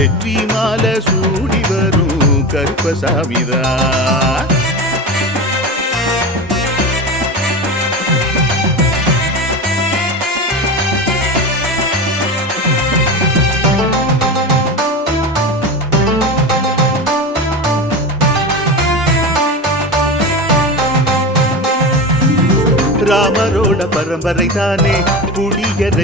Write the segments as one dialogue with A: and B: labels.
A: வெற்றி மால சூடி வரும் கருப்பசாமிதான் ராமரோட பரம்பரை தானே புடியரை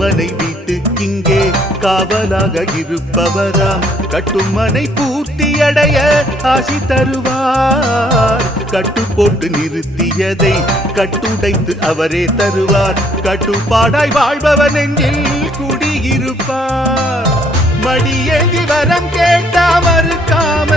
A: கட்டுமனை வீட்டுக்கிங்கே காவலாக இருப்பவராம். கட்டுமனை பூர்த்தியடைய ஆசி தருவார். கட்டு போட்டு நிறுத்தியதை கட்டுடைத்து அவரே தருவார். கட்டுப்பாடாய் வாழ்பவன் நெஞ்சில் குடியிருப்பார். மடியேந்தி வரம் கேட்டா மறுக்காம